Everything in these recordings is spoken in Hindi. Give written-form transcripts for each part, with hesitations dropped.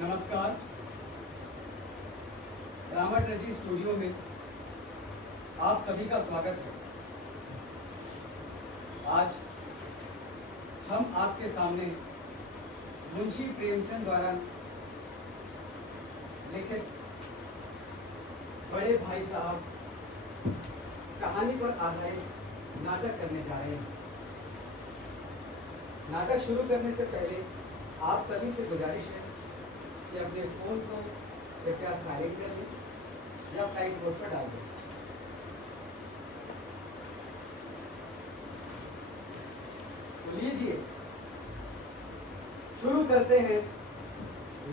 नमस्कार। रामाटर्जी स्टूडियो में आप सभी का स्वागत है। आज हम आपके सामने मुंशी प्रेमचंद द्वारा लिखित बड़े भाई साहब कहानी पर आधारित नाटक करने जा रहे हैं। नाटक शुरू करने से पहले आप सभी से गुजारिश है कि अपने फोन को कृपया साइलेंट कर लें या फ्लाइट मोड पर डाल दें। तो लीजिए शुरू करते हैं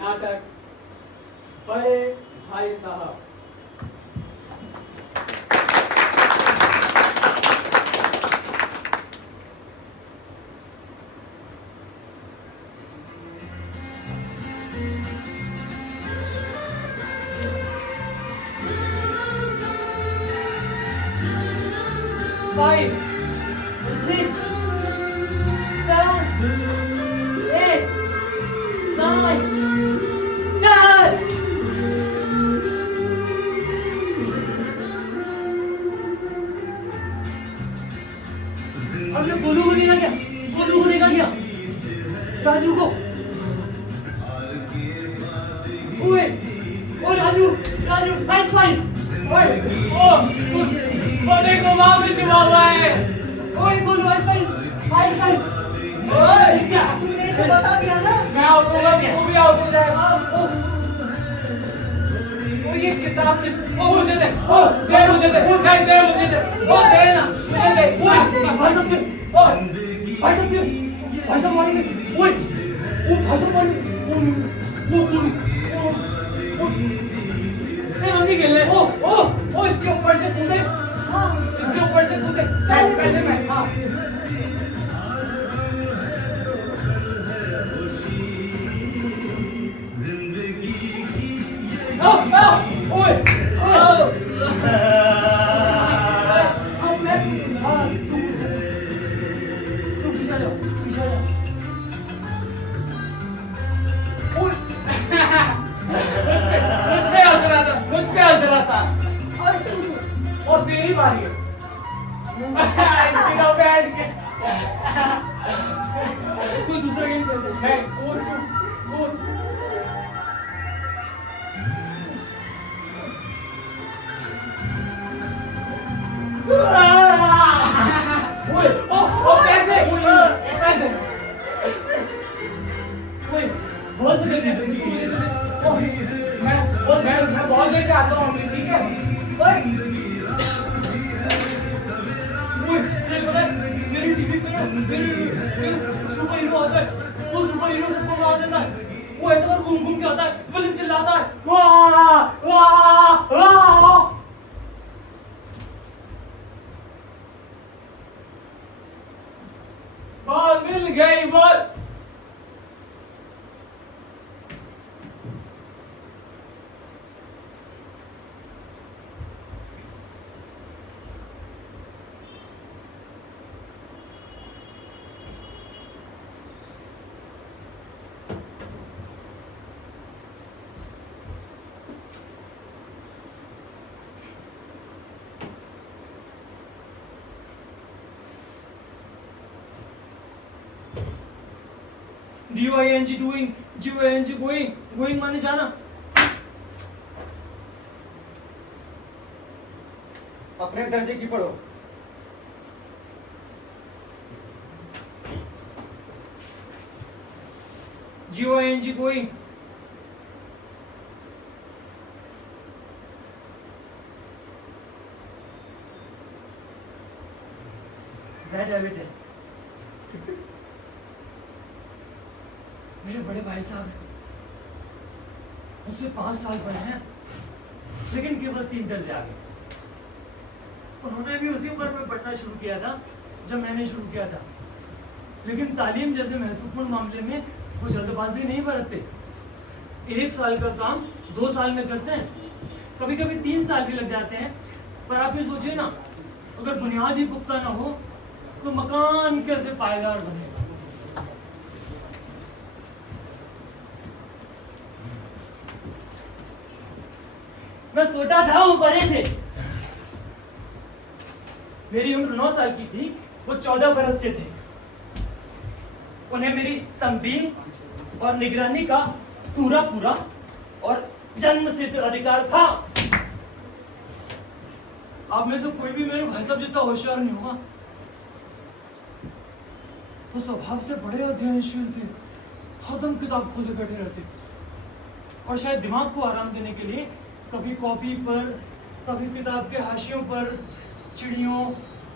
नाटक बड़े भाई साहब। Five, six, seven, eight, nine, 10. हमने गोलू को देखा क्या? गोलू को देखा क्या? राजू को? ओए, ओ राजू, राजू, फाइस. वो देखो वहाँ पे छुपा हुआ है। ओए गोलू, फाइस. ओए क्या? तूने इसे बता दिया ना? मैं आउट होगा वो भी आउट हो जाएगा। वो ये किताब किस वो मुझे दे नहीं दे वो दे ना मुझे दे। ओए भाई साहब मारेंगे। ओए वो भाई साहब मारेंगे। मम्मी खेल रहे। ओ इसके ऊपर से कूदे। इसके ऊपर से कूदे। पहले मैं हाँ ओए तू पीछे जाओ। मुझ पे हंस रहा था और तेरी बारी है। बैठ के कोई दूसरा गेम खेलते हैं। कूद ओए कैसे ओए बहुत से खेलते हैं। इसको मुझे दे दे। मैं बॉल लेके आता हूँ ठीक है। मेरी टीवी पे मेरे सुपर हीरो आता है। वो सुपर हीरो सबको मार देता है। वो ऐसा कर घूम के आता है। विलन चिल्लाता है वाह वाह वाह। बॉल मिल गई ball. DYNG doing, GYNG going माने जाना। अपने दर्जे की पढ़ो। GYNG going। बैड हैबिट है। मेरे बड़े भाई साहब हैं, मुझसे 5 साल बड़े हैं, लेकिन केवल 3 दर्जे आगे। उन्होंने भी उसी उम्र में पढ़ना शुरू किया था जब मैंने शुरू किया था, लेकिन तालीम जैसे महत्वपूर्ण मामले में वो जल्दबाजी नहीं बरतते। 1 साल का काम 2 साल में करते हैं, कभी कभी 3 साल भी लग जाते हैं। पर आप ये सोचिए ना, अगर बुनियाद ही पुख्ता ना हो तो मकान कैसे पायदार बनेगा। मैं सोता था वो बड़े थे। मेरी उम्र 9 साल की थी, वो 14 बरस के थे। उन्हें मेरी तंबीह और निगरानी का पूरा पूरा और जन्मसिद्ध अधिकार था। आप में से कोई भी मेरे भाई साहब जितना होशियार नहीं होगा। वो स्वभाव से बड़े अध्ययनशील थे, हरदम किताब खोले बैठे रहते, और शायद दिमाग को आराम देने के लिए कभी कॉपी पर, कभी किताब के हाशियों पर चिड़ियों,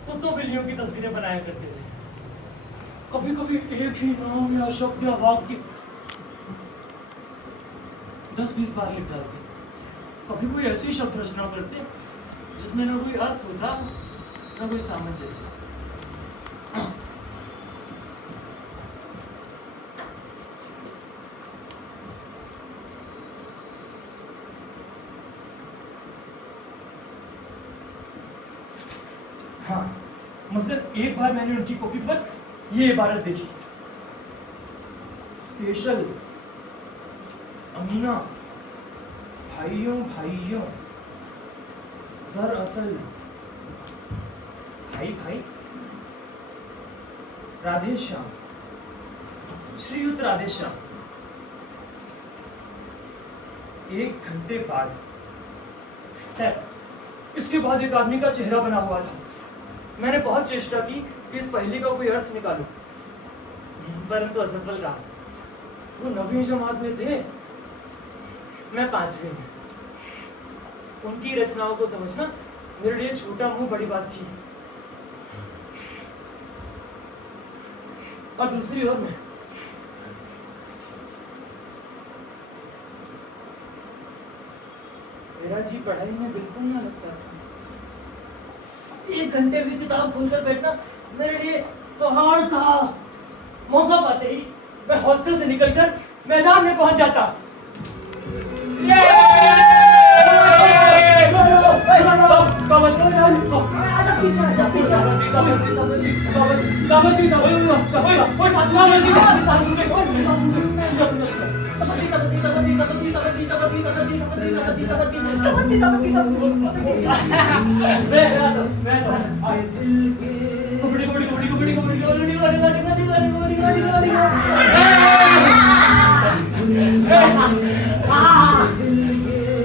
कुत्तों बिल्लियों की तस्वीरें बनाया करते थे। कभी कभी एक ही नाम या शब्द या वाक्य 10-20 बार लिख डालते। कभी कोई ऐसी शब्द रचना करते जिसमें न कोई अर्थ होता, न कोई सामंजस्य। हाँ, मतलब एक बार मैंने उनकी कॉपी पर ये इबारत देखी, स्पेशल अमीना, भाइयों भाइयों, दरअसल भाई भाई, राधे श्याम, श्रीयुत राधे श्याम। 1 घंटे बाद है, इसके बाद एक आदमी का चेहरा बना हुआ था। मैंने बहुत चेष्टा की कि इस पहेली का कोई अर्थ निकालूं, परंतु असफल रहा। वो 9वीं जमात में थे, मैं 5वीं में। उनकी रचनाओं को समझना मेरे लिए छोटा मुंह बड़ी बात थी। और दूसरी ओर में मेरा जी पढ़ाई में बिल्कुल ना लगता था। 1 घंटे भी किताब खोलकर बैठना मेरे लिए पहाड़ था। मौका पाते ही मैं हॉस्टल से निकलकर मैदान में पहुंच जाता।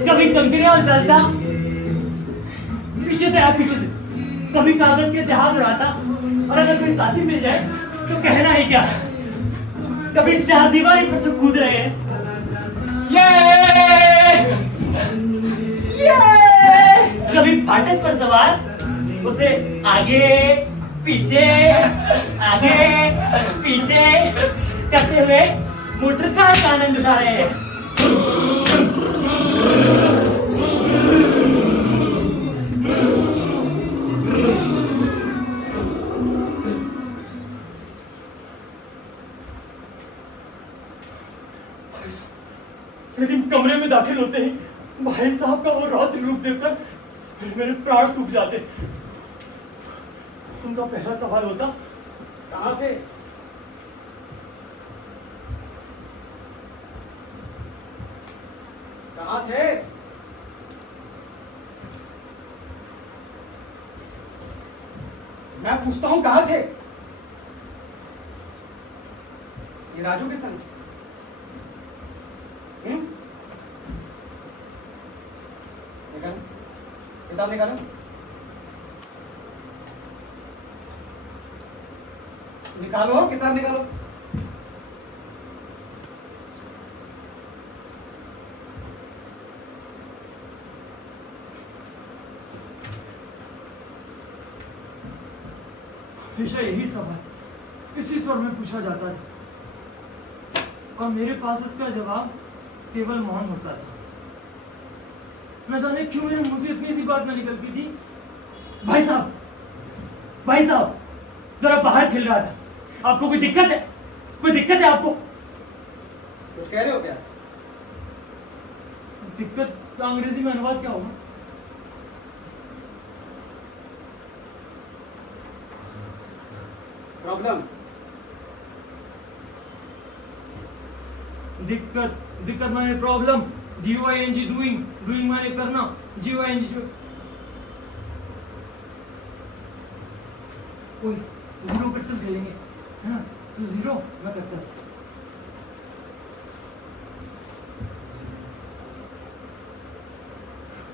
कभी कंकरियां उछलता, पीछे से पीछे से, कभी कागज के जहाज उड़ाता, और अगर कोई साथी मिल जाए तो कहना ही क्या। कभी 4 दीवारी पर से कूद रहे हैं, कभी फाटक पर सवार उसे आगे पीछे करते हुए मोटर कार का आनंद उठा रहे हैं। लेकिन कमरे में दाखिल होते ही भाई साहब का वो रौद्र रूप देखकर मेरे प्राण सूख जाते। उनका पहला सवाल होता, कहाँ थे? कहाँ थे? मैं पूछता हूं कहाँ थे? ये राजू के संग? निकालो किताब, निकालो निकालो किताब निकालो। हमेशा यही सवाल इसी स्वर में पूछा जाता था, और मेरे पास इसका जवाब केवल मौन होता था। न जाने क्यों मेरे मुंह से इतनी सी बात न निकलती थी, भाई साहब जरा बाहर खेल रहा था, आपको कोई दिक्कत है? कोई दिक्कत है आपको? कुछ कह रहे हो क्या? दिक्कत का अंग्रेजी में अनुवाद क्या होगा? प्रॉब्लम। दिक्कत माने प्रॉब्लम। DOING डूइंग, डूइंग माने करना, GOING जो ओए जीरो करते खेलेंगे है ना, तू जीरो मैं करता।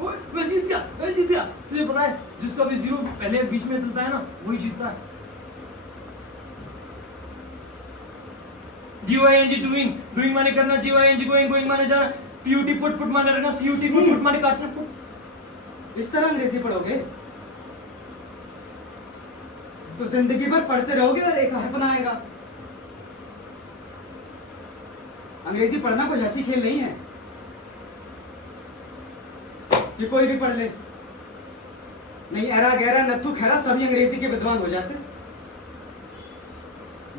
ओए मैं जीत गया, मैं जीत गया। तुझे पता है जिसका भी जीरो पहले बीच में चलता है ना वही जीतता है। DOING डूइंग, डूइंग माने करना, GOING गोइंग, गोइंग माने जाना, PUT पुट, पुट माने रहना, CUT पुट, पुट माने काटना। इस तरह अंग्रेजी पढ़ोगे तो जिंदगी भर पढ़ते रहोगे और एक हरफ ना आएगा। अंग्रेजी पढ़ना कोई हंसी खेल नहीं है कि कोई भी पढ़ ले। नहीं, ऐरा गहरा नत्थु खैरा सभी अंग्रेजी के विद्वान हो जाते।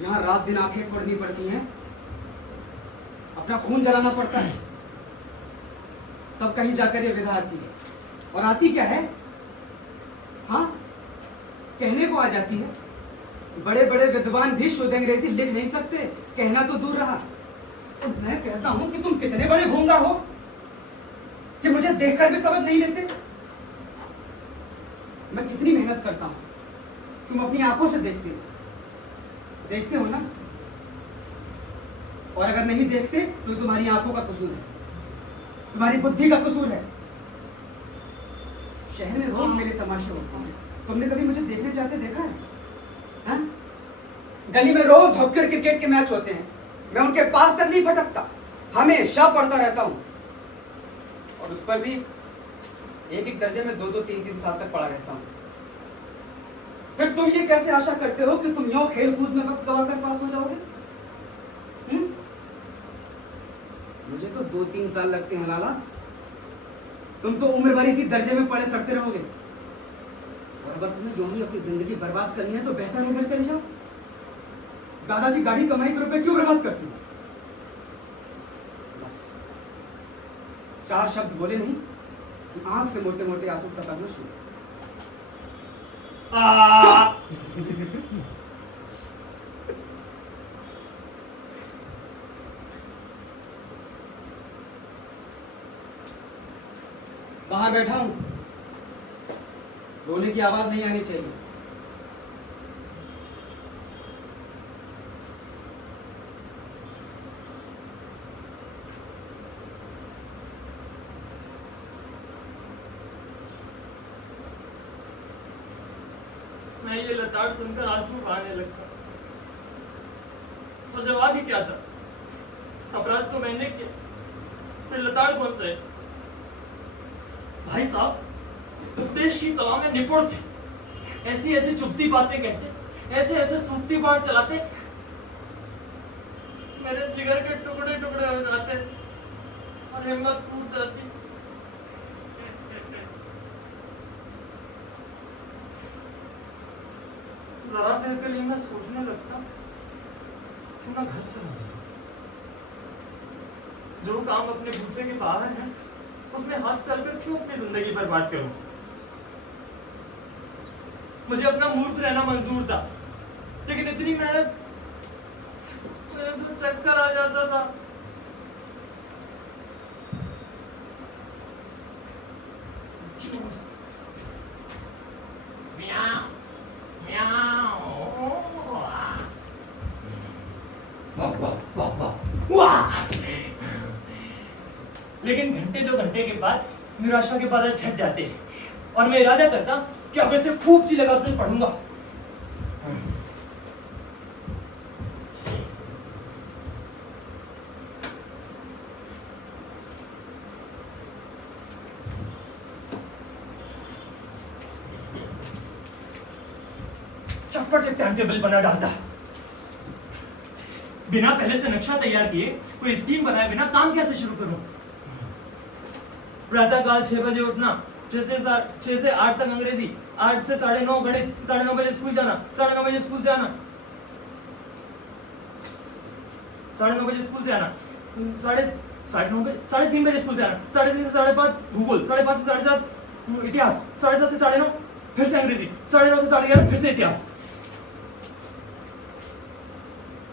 यहां रात दिन आंखें फोड़नी पड़ती हैं, अपना खून जलाना पड़ता है, तब कहीं जाकर ये विधा आती है। और आती क्या है? हाँ, कहने को आ जाती है। बड़े बड़े विद्वान भी शुद्ध अंग्रेजी लिख नहीं सकते, कहना तो दूर रहा। और मैं कहता हूं कि तुम कितने बड़े गूंगा हो कि मुझे देखकर भी समझ नहीं लेते। मैं कितनी मेहनत करता हूं, तुम अपनी आंखों से देखते हो ना। और अगर नहीं देखते तो तुम्हारी आंखों का कसूर है, तुम्हारी बुद्धि का कसूर है। शहर में रोज मेरे तमाशे होते हैं, तुमने कभी मुझे देखने जाते देखा है? हाँ? गली में रोज हॉकर क्रिकेट के मैच होते हैं, मैं उनके पास तक नहीं फटकता, हमेशा पढ़ता रहता हूं। और उस पर भी एक एक दर्जे में 2-2, 3-3 साल तक पढ़ा रहता हूं। फिर तुम ये कैसे आशा करते हो कि तुम यूं खेल कूद में वक्त गवाकर पास हो जाओगे? मुझे तो 2-3 साल लगते हैं लाला, तुम तो उम्र भर इसी दर्जे में पढ़े सड़ते रहोगे। और अगर तुम्हें यूं ही अपनी जिंदगी बर्बाद करनी है तो बेहतर है घर चले जाओ। दादा की गाड़ी कमाई के रुपए क्यों बर्बाद करती हो? बस 4 शब्द बोले नहीं, आंख से मोटे मोटे आंसू टपकना शुरू। बाहर बैठा हूं, रोने की आवाज नहीं आनी चाहिए। मैं ये लताड़ सुनकर आंसू बहाने लगता। और जवाब ही क्या था? अपराध तो मैंने किया, फिर लताड़ कौन सा है? भाई साहब उपदेश की कला में निपुण थे, ऐसी ऐसी चुभती बातें कहते, ऐसे ऐसे सूखती बाढ़ चलाते, मेरे जिगर के टुकड़े टुकड़े हो जाते और हिम्मत टूट जाती। जरा देर के लिए मैं सोचने लगता कि मैं घर चला जाऊं। जो काम अपने बूते के बाहर है उसमें हाथ डालकर क्यों अपनी जिंदगी बर्बाद करूं? मुझे अपना मूर्ख रहना मंजूर था, लेकिन इतनी मेहनत, मुझे तो चक्कर आ जाता था। लेकिन घंटे 2 घंटे के बाद निराशा के बादल छट जाते हैं और मैं इरादा करता कि अब ऐसे खूब सी लगाकर पढ़ूंगा। चटपट एक टाइम टेबल बना डालता, बिना पहले से नक्शा तैयार किए, कोई स्कीम बनाए बिना काम कैसे शुरू करूं? प्रातः काल 6 बजे उठना, 6 से 8 तक अंग्रेजी, 8 से 9:30 गणित, 9:30 बजे स्कूल जाना, 9:30 बजे स्कूल से आना, 9:30 बजे स्कूल से आना, 9:30 बजे 3:30 बजे स्कूल से आना, 3:30 से 5:30 भूगोल, 5:30 से 7:30 इतिहास, 7:30 से 9:30 फिर से अंग्रेजी, 9:30 से 11:30 फिर से इतिहास,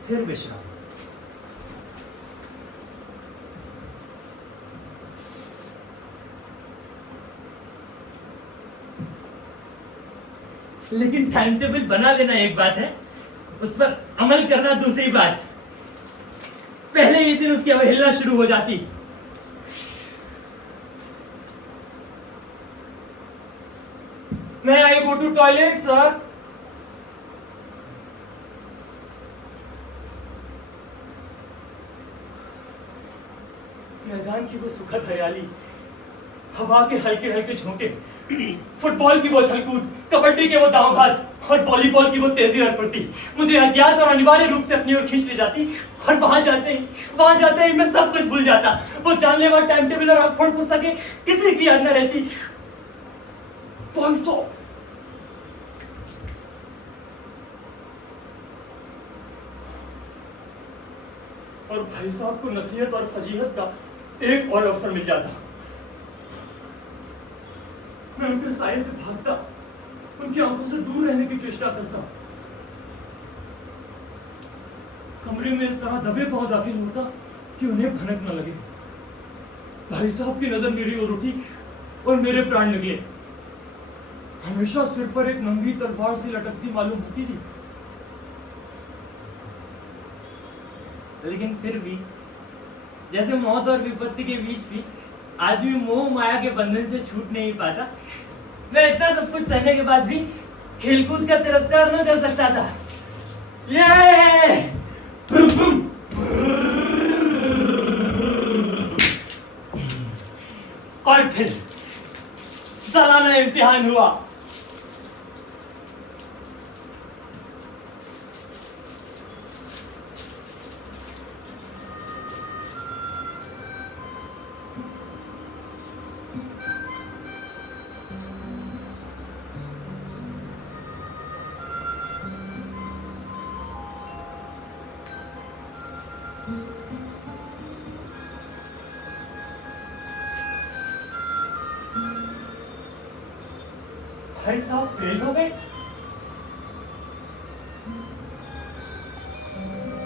फिर विश्राम। लेकिन टाइम टेबल बना लेना एक बात है, उस पर अमल करना दूसरी बात। पहले ही दिन उसकी अवहेलना शुरू हो जाती। मैं आई गो टू टॉयलेट सर। मैदान की वो सुखद हरियाली, हवा के हल्के हल्के झोंके, फुटबॉल की वो छलकूद, कबड्डी के वो दांव भाज और वॉलीबॉल की वो तेजी और फुर्ती मुझे अज्ञात और अनिवार्य रूप से अपनी ओर खींच ले जाती। और वहां जाते ही मैं सब कुछ भूल जाता। वो जानलेवा टाइम टेबल और अखबार पुस्तकें किसी की याद न रहती। और भाई साहब को नसीहत और फजीहत का एक और अवसर मिल जाता। मैं उनके साये से भागता, उनकी आंखों से दूर रहने की चेष्टा करता, कमरे में इस तरह दबे पांव दाखिल होता कि उन्हें भनक न लगे। भाई साहब की नजर मेरी ओर उठी और मेरे प्राण निकले। हमेशा सिर पर एक नंगी तलवार सी लटकती मालूम होती थी, लेकिन फिर भी जैसे मौत और विपत्ति के बीच भी आदमी मोह माया के बंधन से छूट नहीं पाता, मैं इतना सब कुछ सहने के बाद भी खेलकूद का तिरस्कार न कर सकता था। ये और फिर सालाना इम्तिहान हुआ। भाई साहब फेल हो गए,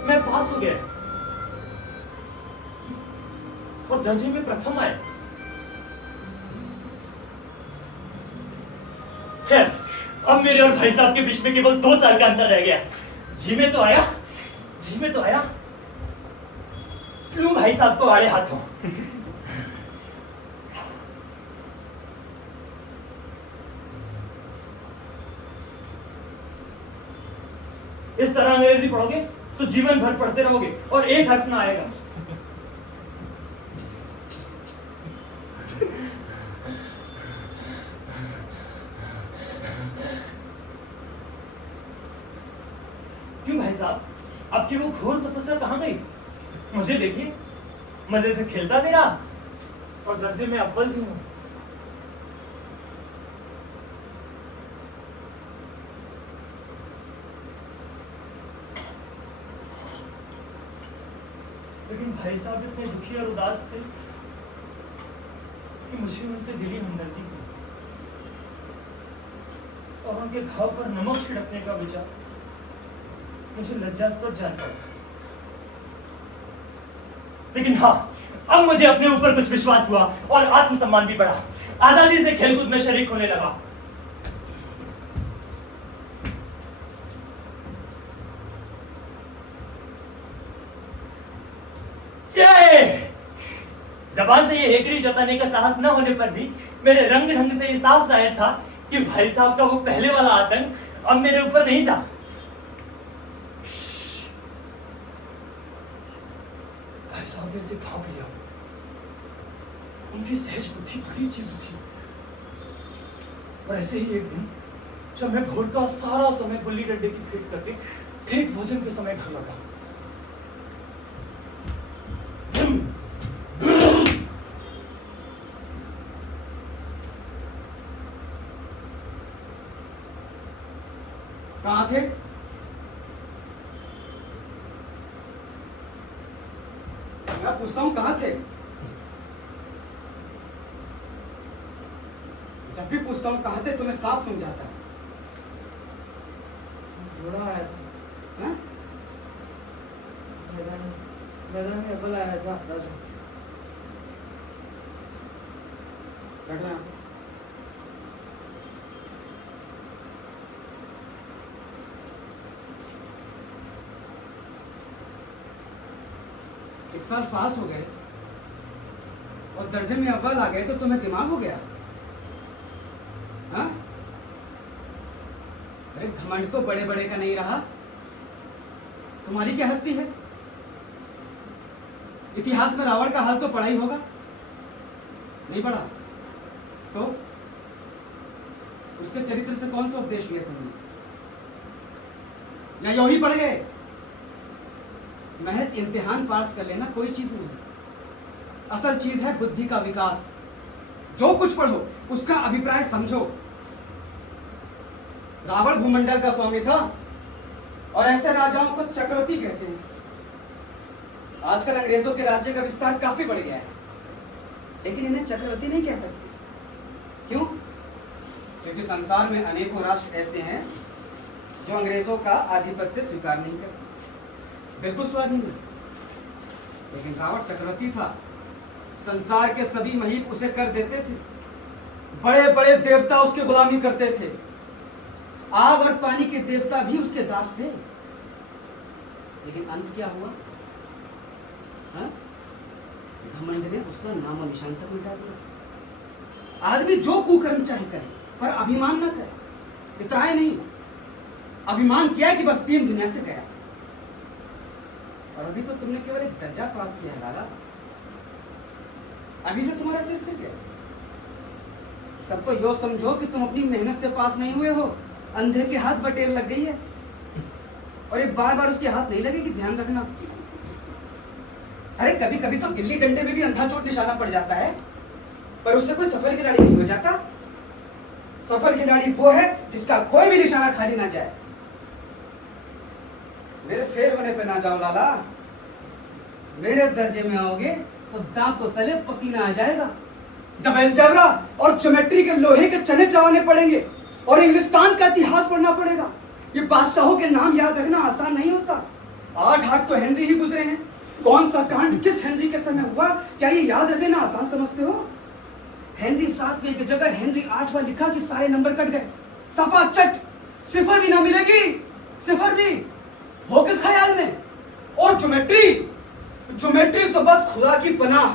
मैं पास हो गया और दर्जे में प्रथम आए। खैर, अब मेरे और भाई साहब के बीच में केवल 2 साल का अंतर रह गया। जी में तो आया लूं भाई साहब को आड़े हाथों। इस तरह अंग्रेजी पढ़ोगे तो जीवन भर पढ़ते रहोगे और एक हर्फ ना आएगा। क्यों भाई साहब, आपकी वो घोर तपस्या कहां गई? मुझे देखिए, मजे से खेलता भी रहा और दर्जे में अव्वल भी हूं। लेकिन भाई साहब इतने दुखी और उदास थे कि मुझे उनसे दिली हमदर्दी हुई और उनके घाव पर नमक छिड़कने का विचार मुझे लज्जास्पद जान पड़ा। लेकिन हाँ, अब मुझे अपने ऊपर कुछ विश्वास हुआ और आत्मसम्मान भी बढ़ा। आजादी से खेलकूद में शरीक होने लगा। जबान से ये हेकड़ी जताने का साहस न होने पर भी मेरे रंग ढंग से ये साफ जाहिर था कि भाई साहब का वो पहले वाला आतंक अब मेरे ऊपर नहीं था। भाई साहब ने इसे भाप लिया। उनकी सहज बुद्धि बड़ी तीव्र थी। और ऐसे ही एक दिन जब मैं भोर का सारा समय गुल्ली डंडे की भेंट करके ठीक भोजन के समय घर लौटा, कहाँ थे? मैं पूछता हूँ कहाँ थे? जब भी पूछता हूँ कहाँ थे तुम्हें साफ सुन जाता है। घोड़ा आया था। हाँ? मैदान में अव्वल आया था राजू। बैठ जाओ। इस साल पास हो गए और दर्जे में अव्वल आ गए तो तुम्हें दिमाग हो गया? हाँ? अरे घमंड तो बड़े बड़े का नहीं रहा। तुम्हारी क्या हस्ती है? इतिहास में रावण का हाल तो पढ़ा ही होगा, नहीं पढ़ा? तो उसके चरित्र से कौन सा उपदेश लिया तुमने? या यूं ही पढ़ गए? महज इम्तिहान पास कर लेना कोई चीज नहीं। असल चीज है बुद्धि का विकास। जो कुछ पढ़ो उसका अभिप्राय समझो। रावण भूमंडल का स्वामी था और ऐसे राजाओं को चक्रवर्ती कहते हैं। आजकल अंग्रेजों के राज्य का विस्तार काफी बढ़ गया है, लेकिन इन्हें चक्रवर्ती नहीं कह सकते। क्यों? क्योंकि संसार में अनेकों राष्ट्र ऐसे हैं जो अंग्रेजों का आधिपत्य स्वीकार नहीं करते, बिल्कुल स्वाधीन है। लेकिन रावण चक्रवर्ती था, संसार के सभी महीप उसे कर देते थे, बड़े बड़े देवता उसकी गुलामी करते थे, आग और पानी के देवता भी उसके दास थे। लेकिन अंत क्या हुआ? हाँ? घमंड ने उसका नामो निशान तक मिटा दिया। आदमी जो कुकर्म चाहे करे, पर अभिमान ना करे, इतराए नहीं। अभिमान किया कि बस 3 दुनिया से गया। और अभी तो तुमने केवल एक दर्जा पास किया है लाला, अभी से तुम्हारा सिर फिर गया। तब तो यो समझो कि तुम अपनी मेहनत से पास नहीं हुए हो, अंधे के हाथ बटेर लग गई है। और ये बार बार उसके हाथ नहीं लगेगी, ध्यान रखना। अरे कभी कभी तो गिल्ली डंडे में भी अंधा चोट निशाना पड़ जाता है, पर उससे कोई सफल खिलाड़ी नहीं हो जाता। सफल खिलाड़ी वो है जिसका कोई भी निशाना खाली ना जाए। मेरे फेल होने पे ना जाओ लाला। मेरे दर्जे में आओगे तो दांतों तले पसीना आ जाएगा। जब अलजेब्रा और ज्योमेट्री के लोहे के चने चबाने पड़ेंगे और इंग्लिस्तान का इतिहास पढ़ना पड़ेगा। ये बादशाहों के नाम याद रखना आसान नहीं होता। 8 तो हेनरी ही गुजरे हैं। कौन सा कांड किस हेनरी के समय हुआ, क्या ये याद रख लेना आसान समझते हो? हेनरी 7वें की जगह हेनरी 8वां लिखा कि सारे नंबर कट गए। सफा चट, सिफर भी ना मिलेगी, सिफर भी हो किस ख्याल में? और ज्योमेट्री तो बस खुदा की पनाह।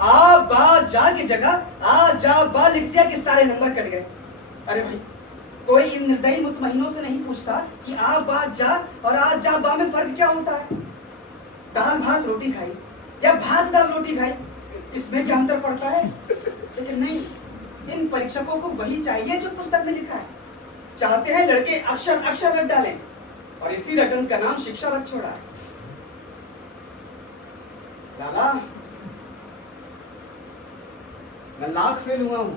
आ बा जा की जगह आ जा बा लिख दिया कि सारे नंबर कट गए। अरे भाई, कोई इन निर्दयी मुतमहीनों से नहीं पूछता कि आ बा जा और आ जा बा में फर्क क्या होता है? दाल भात रोटी खाई या भात दाल रोटी खाई, इसमें क्या अंतर पड़ता है? लेकिन नहीं, इन परीक्षकों को वही चाहिए जो पुस्तक में लिखा है। चाहते हैं लड़के अक्षर अक्षर रट डालें, और इसी रटन का नाम शिक्षा रख छोड़ा है। लाला, मैं लाख फेल हुआ हूं,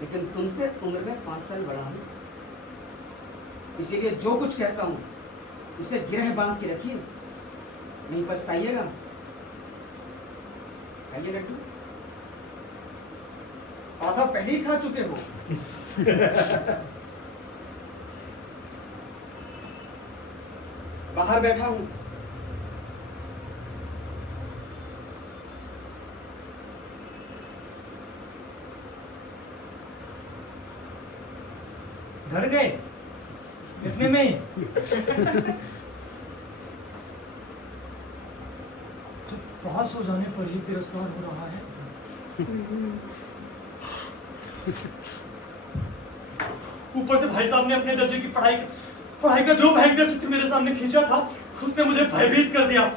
लेकिन तुमसे उम्र में 5 साल बड़ा हूं। इसीलिए जो कुछ कहता हूं इसे गिरह बांध के रखिए, नहीं पछताइएगा। खाइए लड्डू, आधा पहले ही खा चुके हो। बाहर बैठा हूं, घर गए इतने में तो पास हो जाने पर ही तिरस्कार हो रहा है। ऊपर से भाई साहब ने अपने दर्जे की पढ़ाई का जो भयंकर चित्र मेरे सामने खींचा था, उसने मुझे भयभीत कर दिया।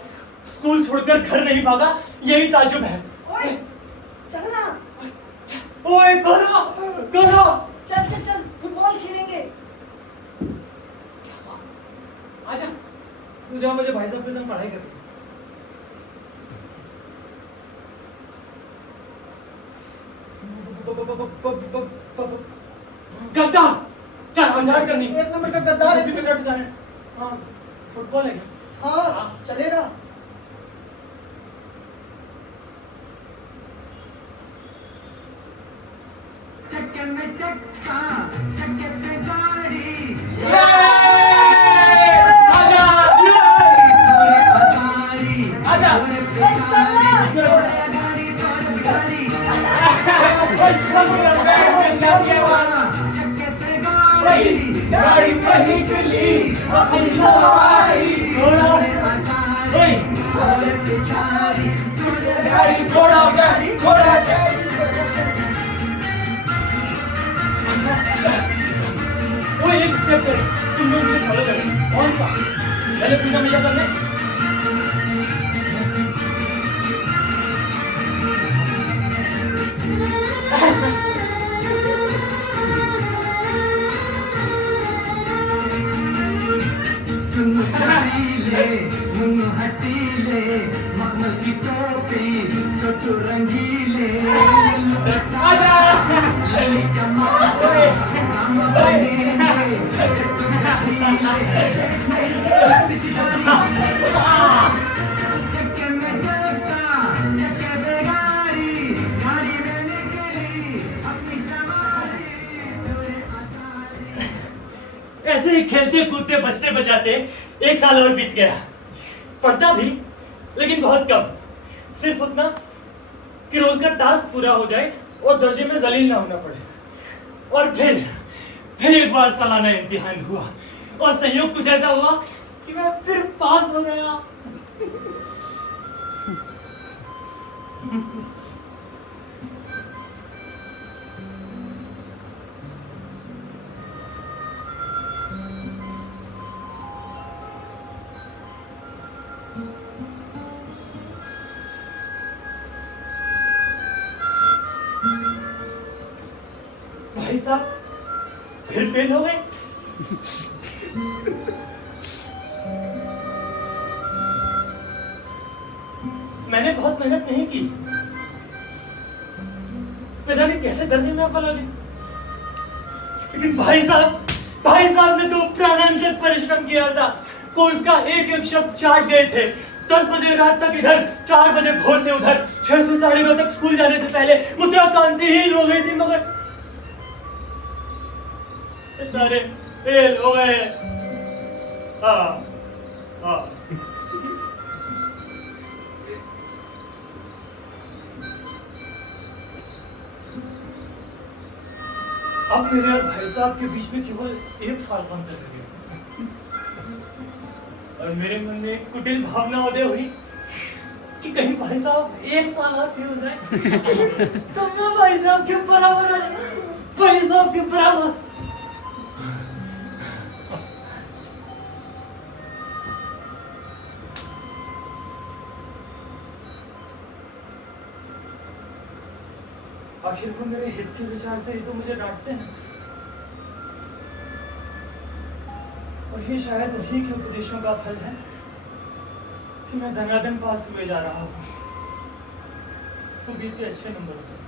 स्कूल छोड़कर घर नहीं भागा, यही ताजुब है। ओए, चलना। ओए करो चल चल चल, फुटबॉल खेलेंगे। आजा, तू जा, मुझे भाई साहब के संग पढ़ाई करनी। गद्दा, चल मजाक करनी। 1 नंबर का गद्दार है। हाँ, फुटबॉल है। हाँ, चलेगा। चक्कर में चक्का, चक्कर पे गाड़ी। आजा, आजा। गाड़ी तो चली। चक्कर पे गाड़ी पर निकली अपनी सवारी। गाड़ी। घोड़े पिछाड़ी गाड़ी घोड़ा गाड़ी घोड़ा गाड़ी वो एक स्टेप करो तुम लोग मुझे फॉलो करो कौन सा पहले पूजा मैया करने तुम हटीले मुंह हटीले मखमल की टोपी छोटू रंगीले आजा लली कमाल हम बनेंगे चक्के में चलता चक्के में गाड़ी गाड़ी में निकली अपनी सवारी दूरे अटारी। ऐसे ही खेलते कूदते बचते बचाते एक साल और बीत गया। पढ़ता भी लेकिन बहुत कम, सिर्फ उतना कि रोज का टास्क पूरा हो जाए और दर्जे में जलील ना होना पड़े। और फिर एक बार सालाना इम्तिहान हुआ और संयोग कुछ ऐसा हुआ कि मैं फिर पास हो गया। भाई साहब फिर फेल हो गए। मैंने बहुत मेहनत नहीं की, मैं जाने कैसे दर्जे में अव्वल आ गए। लेकिन भाई साहब ने तो प्राणांतक परिश्रम किया था। कोर्स का एक एक शब्द चाट गए थे। 10 बजे रात तक इधर, 4 बजे भोर से उधर, 6 से 9:30 तक स्कूल जाने से पहले मुद्रा कांतिहीन हो गई थी, मगर सारे फेल हो गए। हाँ अब मेरे और भाई साहब के बीच में केवल 1 साल का अंतर रह गया और मेरे मन में एक कुटिल भावना उदय हुई कि कहीं भाई साहब 1 साल और फेल हो जाए तो मैं भाई साहब के बराबर आ जाऊं, भाई साहब के बराबर। आखिर वो मेरे हित के विचार से ही तो मुझे डांटते हैं और ये शायद उन्हीं के उपदेशों का फल है कि मैं धनाधन पास हुए जा रहा हूँ, तो बीते अच्छे नंबरों से।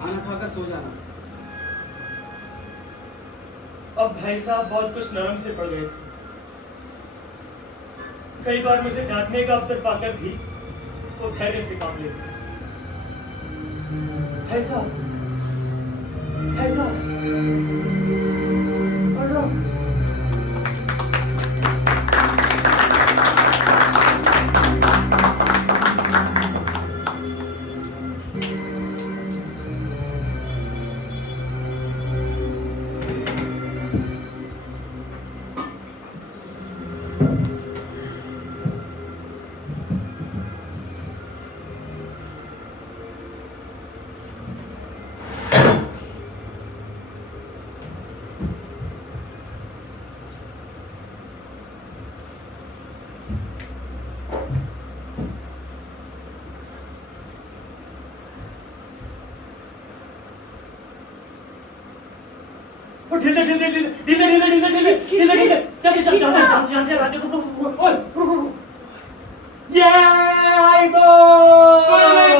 खाना खाकर सो जाना। अब भाई साहब बहुत कुछ नरम से पड़ गए थे। कई बार मुझे डांटने का अवसर पाकर भी वो धैर्य से काम लेते। भाई साहब पढ़ रहा हूं।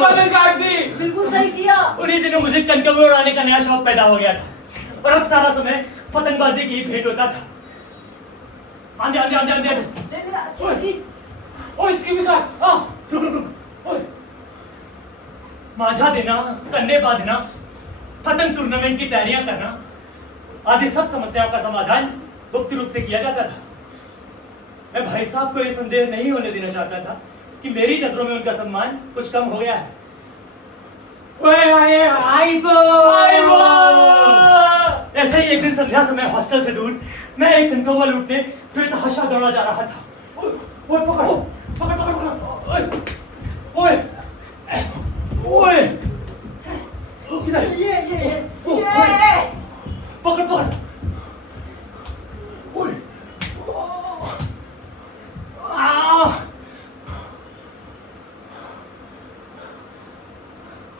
बदल काट दी। बिल्कुल सही किया। उन्हीं दिनों मुझे कनकौवे उड़ाने का नया शौक पैदा हो गया था और अब सारा समय पतंगबाजी की भेंट होता था। आंधे आंधे आंधे आंधे ले ले अच्छी खींच। ओए इसकी भी काट। हाँ रुक रुक रुक। ओए माझा देना, कंडे बांधना, पतंग टूर्नामेंट की तैयारियां करना आदि सब समस्याओं का समाधान गुप्त रूप से किया जाता था। मैं भाई साहब को यह संदेह नहीं होने देना चाहता था कि मेरी नजरों में उनका सम्मान कुछ कम हो गया है। ओए आए आइबो ऐसे ही एक दिन संध्या समय हॉस्टल से दूर मैं एक कनकौवा लूटने बेतहाशा दौड़ा जा रहा था। ओए पकड़ पकड़ पकड़ पकड़ ओए ओए इधर ये पकड़ पकड़ ओए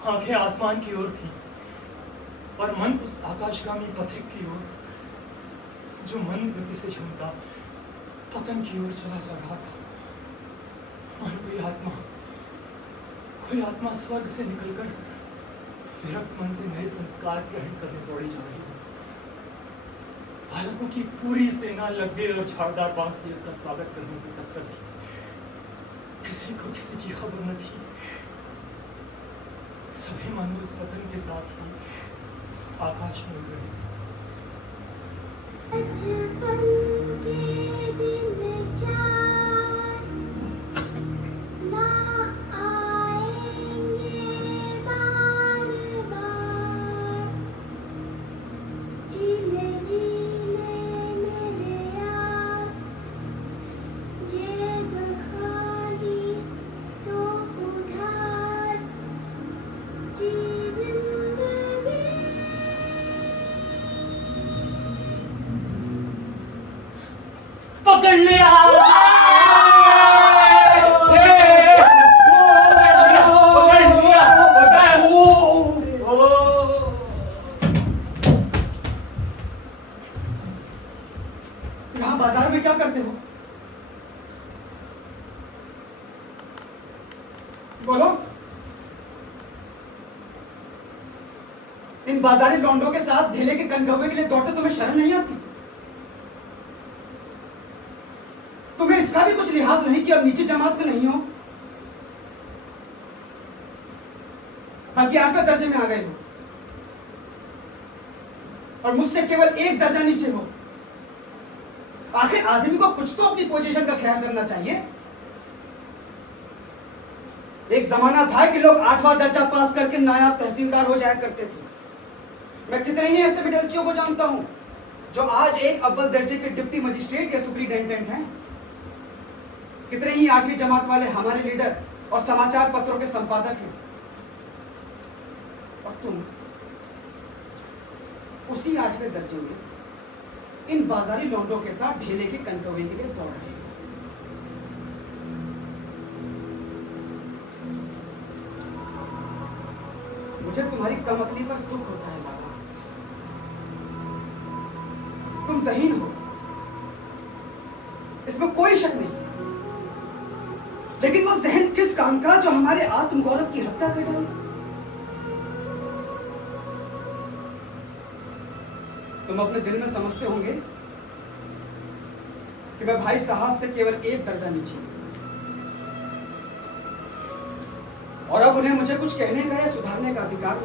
आंखें आसमान की ओर थी और मन उस आकाशगामी पथिक की ओर जो मंद गति से झूमता पतन की ओर चला जा रहा था। और कोई आत्मा स्वर्ग से निकलकर विरक्त मन से नए संस्कार ग्रहण करने दौड़ी जा रही है। बालकों की पूरी सेना लग्गे और झाड़दार बांस लिए उसका स्वागत करने की तत्पर थी। किसी को किसी की खबर न थी। सभी मानो इस पतन के साथ ही आकाश में उड़ रहे थे। बचपन के दिन चार ना आएंगे बार बार, जीने जीने मेरे यार, जेब खाली तो उधार, जी जिंदगी। पकड़ लिया यहाँ बाजार में क्या करते हो? बोलो। इन बाजारी लौंडों के साथ ढेले के कनकौवे के लिए दौड़ते तुम्हें शर्म नहीं आती? तुम्हें इसका भी कुछ लिहाज नहीं कि अब नीचे जमात में नहीं हो, बाकी 8वें दर्जे में आ गए हो और मुझसे केवल 1 दर्जा नीचे हो। आखिर आदमी को कुछ तो अपनी पोजीशन का ख्याल करना चाहिए। एक जमाना था कि लोग 8वां दर्जा पास करके नायाब तहसीलदार हो जाया करते थे। मैं कितने ही ऐसे विद्यार्थियों को जानता हूं जो आज एक अव्वल दर्जे के डिप्टी मजिस्ट्रेट या सुपरिटेंडेंट हैं। कितने ही 8वीं जमात वाले हमारे लीडर और समाचार पत्रों के संपादक हैं। और तुम उसी 8वें दर्जे में इन बाजारी लौंडों के साथ ढेले के कनकौवे के लिए दौड़ रहे हो। मुझे तुम्हारी कमअक्ली पर दुख होता है बाबा। तुम ज़हीन हो, इसमें कोई शक नहीं, लेकिन वो जहन किस काम का जो हमारे आत्मगौरव की हत्या कर डाले। तुम अपने दिल में समझते होंगे कि मैं भाई साहब से केवल 1 दर्जा नीचे हूं और अब उन्हें मुझे कुछ कहने का या सुधारने का अधिकार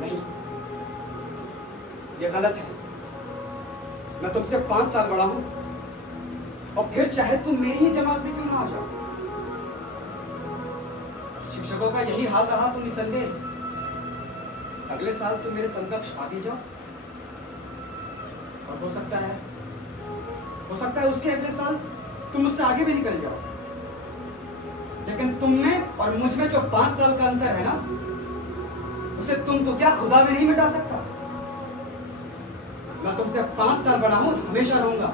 नहीं। ये गलत है। मैं तुमसे 5 साल बड़ा हूं और फिर चाहे तुम मेरी ही जमात में क्यों ना आ जाओ। शिक्षकों का यही हाल रहा तो निसंदेह अगले साल तुम मेरे समकक्ष आ भी जाओ और हो सकता है उसके अगले साल तुम मुझसे आगे भी निकल जाओ। लेकिन तुम में और मुझ में जो 5 साल का अंतर है ना, उसे तुम तो क्या खुदा भी नहीं मिटा सकता। मैं तुमसे 5 साल बड़ा हूं, हमेशा रहूंगा।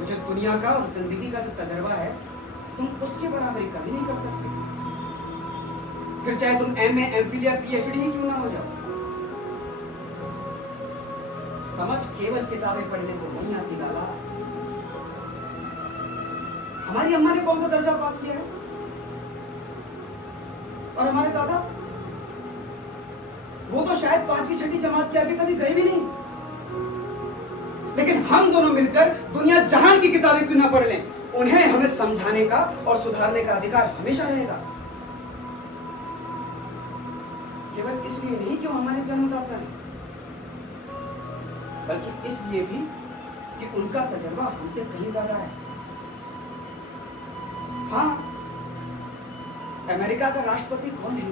मुझे दुनिया का और जिंदगी का जो तजर्बा है तुम उसके बराबरी कभी नहीं कर सकते। फिर चाहे तुम MA, MPhil या PhD ही क्यों ना हो जाओ। समझ केवल किताबें पढ़ने से नहीं आती लाला। हमारी अम्मा ने कौन सा दर्जा पास किया है और हमारे दादा, वो तो शायद 5वीं 6वीं जमात के आगे कभी गए भी नहीं। लेकिन हम दोनों मिलकर दुनिया जहान की किताबें क्यों ना पढ़ लें, उन्हें हमें समझाने का और सुधारने का अधिकार हमेशा रहेगा। केवल इसलिए नहीं कि वो हमारे जन्मदाता है, बल्कि इसलिए भी कि उनका तजर्बा हमसे कहीं ज्यादा है। हाँ, अमेरिका का राष्ट्रपति कौन है?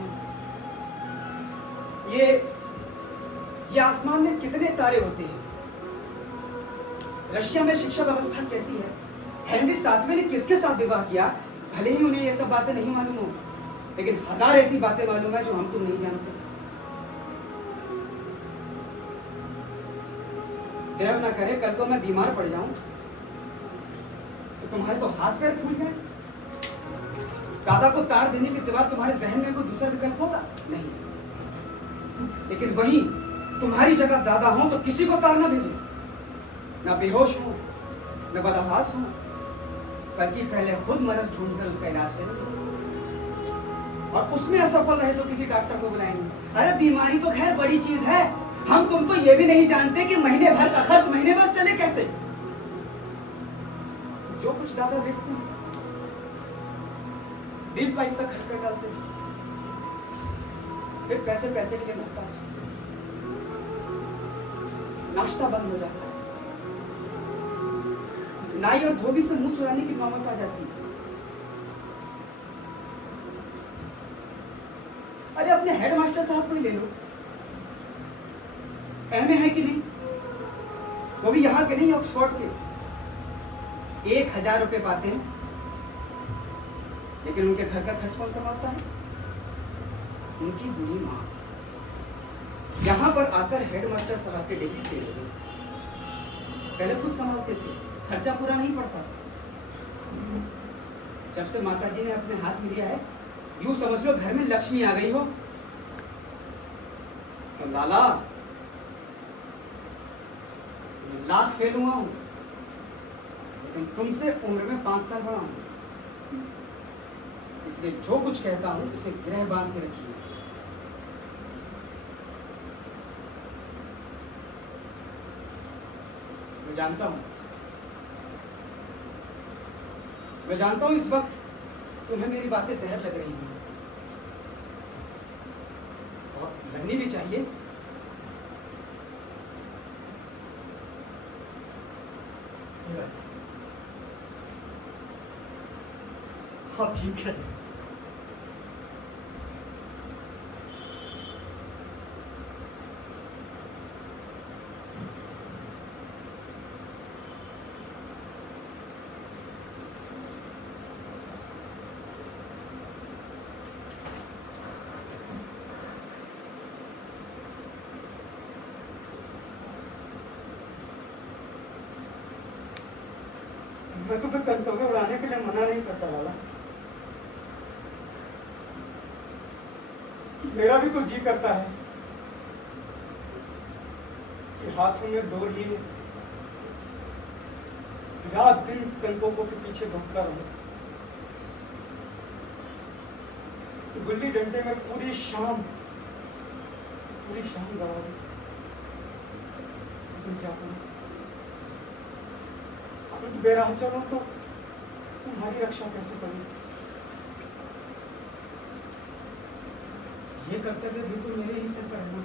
ये आसमान में कितने तारे होते हैं? रशिया में शिक्षा व्यवस्था कैसी है? हेनरी सातवें ने किसके साथ विवाह किया? भले ही उन्हें ये सब बातें नहीं मालूम हो, लेकिन हजार ऐसी बातें मालूम है जो हम तुम नहीं जानते। देर ना करे कल को मैं बीमार पड़ जाऊं तो तुम्हारे तो हाथ पैर फूल गए। दादा को तार देने के सिवा तुम्हारे जहन में कोई दूसरा विकल्प होगा? नहीं। लेकिन वही तुम्हारी जगह दादा हो तो किसी को तार ना भेजे, ना बेहोश हो, ना बदहवास हो, बल्कि पहले खुद मरज ढूंढकर उसका इलाज करेंगे, और उसमें असफल रहे तो किसी डॉक्टर को बुलाएंगे। अरे बीमारी तो खैर बड़ी चीज है, हम तुम तो ये भी नहीं जानते कि महीने भर का खर्च महीने भर चले कैसे। जो कुछ दादा बेचते हैं 20-22 तक खर्च कर डालते हैं, फिर पैसे पैसे के लिए मोहताज, नाश्ता बंद हो जाता है, नाई और धोबी से मुंह चुराने की नौबत आ जाती है। अरे अपने हेडमास्टर साहब को ही ले लो, एमए है कि नहीं, वो भी यहाँ के नहीं ऑक्सफोर्ड के, 1000 रुपए पाते हैं, लेकिन उनके घर का खर्च कौन संभालता है? उनकी बूढ़ी माँ। यहाँ पर आकर हेडमास्टर साहब के डिग्री फेल हो गए, पहले खुद संभालते थे, खर्चा पूरा नहीं पड़ता था। जब से माताजी ने अपने हाथ में लिया है, यूं समझ लो घर में लक्ष्मी आ गई हो। तो लाला लाख फेल हुआ हूं, लेकिन तुमसे उम्र में 5 साल बड़ा हूं, इसलिए जो कुछ कहता हूं उसे ग्रह बांध के रखिए। मैं जानता हूं इस वक्त तुम्हें मेरी बातें जहर लग रही हैं, और लगनी भी चाहिए। हाँ ठीक है। मैं तुम्हें कंटोगे उड़ाने के लिए मना नहीं करता लाला, मेरा भी तो जी करता है कि हाथों में डोर लिए रात दिन कनकों के पीछे भटका रहूं, गुल्ली डंडे में पूरी शाम गवा दूं। तुम क्या करो, खुद बेराह चलो तो तुम्हारी रक्षा कैसे करूं? ये कर्तव्य भी तो मेरे ही सिर पर है ना।